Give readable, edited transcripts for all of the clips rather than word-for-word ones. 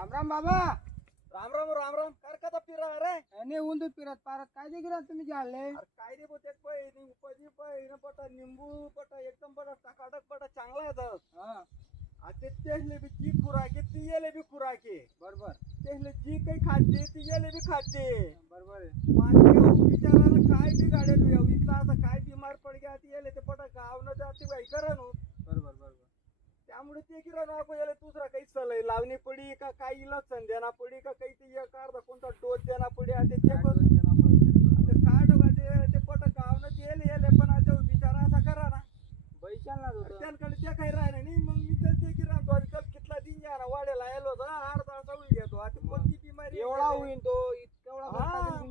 राम राम बाबा. राम राम राम राम कर कसा फिरा रे आणि उंदू पिरत पारत काय दे गिरा तुम्ही जाळले. अरे काय रे बोते पै उपजी पै न पटा निंबू पटा एकदम बडा टकाटक बडा चांगला आहे तर हा आता तेले बी जी खुराके ती येले बी खुराके बरोबर तेले जी काही खाते ती येले बी खाते बरोबर आहे. माझे बिचाराला काय बी गाडेल इथला आता काय बिमार पड गया ती येले ते पटा गाव न जाती बाई करा नो बरोबर बरोबर. त्यामुळे ते गिरा नको याला दुसरा काही सलई लावणी पडी का काही लक्षण देना पडी का काही ते एक अर्धा कोणता डोस देना पडी आता ते काढ ते पट गावनं येले येले पण आता बिचारा असा करा ना बैशाल ना होतं. त्यांकडे ते काही राहिले नाही मग मी तर ते गिरा दोन कप कितला दिन या वाड्याला येलो होता अर्धा असा होई घेतो आता कोणती बिमारी एवढा होईन तो इतका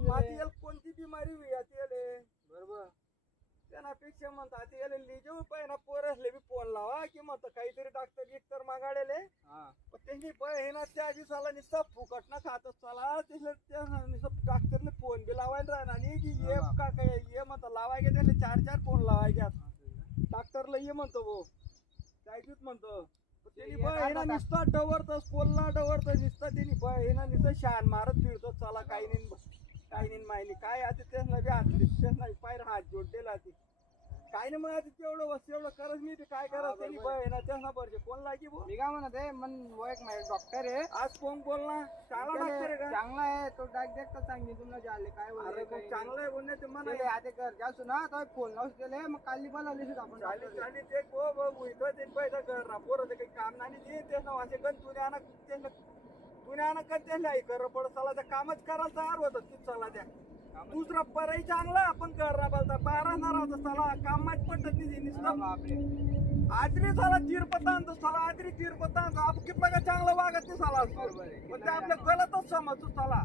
माझी कोणती बिमारी होई आता येले बरोबर. त्यापेक्षा म्हणतात याला लिजेऊ पाहिजे पोरसले बी फोन लावा की म्हणतं काहीतरी डॉक्टर गिक्टर मागाडेले हा त्यांनी हे ना त्या दिवसाला नुसतं फुकट ना खातच चला नुसतं डॉक्टरने फोन बी लावायला राहणार नाही की ये का काय ये म्हणतो लावाय त्याला चार चार फोन लावाय घ्या डॉक्टरला ये म्हणतो भाऊ जायचीच म्हणतो त्यांनी ना नुसतं डवरतच पोलला डवरत नुसतं त्यांनी हे ना नुसतं शान मारत फिरतो चला काही नाही माहिती काय आता तेच नाही हातली तेच नाही पायर हात जोडलेला ती काय नाही मग आता तेवढं वस्तू एवढं करत नाही ते काय करत त्यांनी ना तेच ना बरं कोण लागी भाऊ मी काय म्हणत आहे मन वो एक माझा डॉक्टर आहे. आज कोण बोलला चांगला डॉक्टर आहे का चांगला आहे तो डाक देखता सांगली तुम्हाला जाळले काय अरे बोलले मग चांगलं आहे बोलणे ते म्हणा ते आते कर जासू ना तो फोन लावून दिले मग काली बोलावली आपण चाली चाली ते गो बघू इथं ते पैसा कर पोरं ते काही काम नाही ते तेच ना असे गण तुण्यानं का त्याला कर पड चला त्या कामच करायला तयार होतं तीच चला त्या दुसरा पर्याय चांगला आपण कर बोलता बारा ना राहतो चला काम माहित पडत नाही नुसतं आजरी साला तिरपता आणतो साला आजरी तिरपता आणतो आपण किती का चांगलं वागत नाही साला पण ते आपल्या गलतच समजतो साला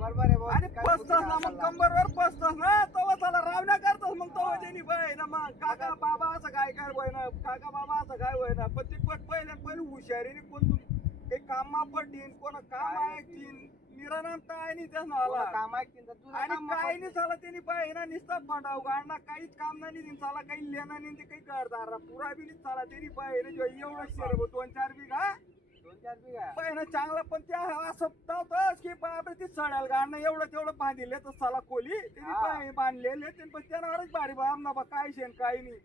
बरोबर आहे. आणि पसतस ना मग कंबरवर पसतस ना तो साला रावण्या करतोस मग तो त्यांनी बाय ना मग काका बाबा असं काय काय होय ना काका बाबा असं काय होय ना पण ते पहिले हुशारीने कोण काही कामा पडतील कोणा काम ऐकतील निरानाम काय नाही त्या नावाला काम ऐकतील आणि काही नाही झालं त्यांनी पाहिजे ना नुसतं फंडाव गाडना काहीच काम नाही चाला काही लेणं नाही ते काही करणार पुरा बी नाही चाला त्यांनी पाहिजे एवढं शेर 2-4 बिघा 2-4 बिघा पाहिजे चांगलं पण त्या असं की बापरे ती चढायला गाडणं एवढं तेवढं बांधिले तर साला खोली त्यांनी बांधलेले पण त्यानावरच भारी बाम बा काय शेण काही नाही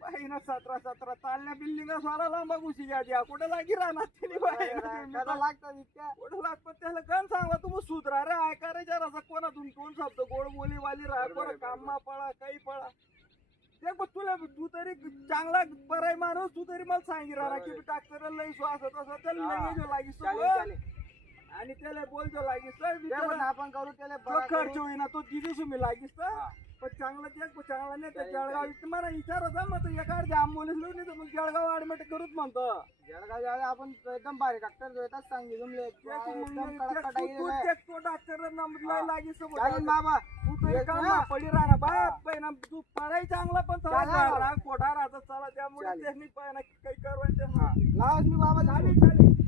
पाहिजे ना 17 तालण्या बिल्डिंग साला लांबा घुसी घ्या कुठे लागी राहणार त्यांनी लागतात इतक्या कुठं लागतं त्याला गण सांगा तुम्ही सुधरा रे ऐका रे जरा असं कोणातून कोण शब्द गोड बोलीवाली राहा कोणा कामा पळा काही पळा ते तुला तू तरी चांगला बराय माणूस तू तरी मला सांगी राहा की डॉक्टरला लई श्वास होत असं त्याला लई लागीस आणि त्याला बोलतो लागीस आपण करू त्याला खर्च होईना तो दिदीस मी लागीस तर पण चांगला ते चांगला नाही तर जळगाव मला विचारत मग एका आंबोलीस नाही तर मग जळगाव ऍडमिट करूच म्हणतो जळगाव जायला आपण एकदम भारी डॉक्टर देतात सांगली तुमले तो डॉक्टर नंबर लागीस बाबा तू तरी काम पडी राहणार बाय ना तू पडाई चांगला पण चला कोठा राहतात चला त्यामुळे त्यांनी काही करवायचं लावस मी बाबा चालेल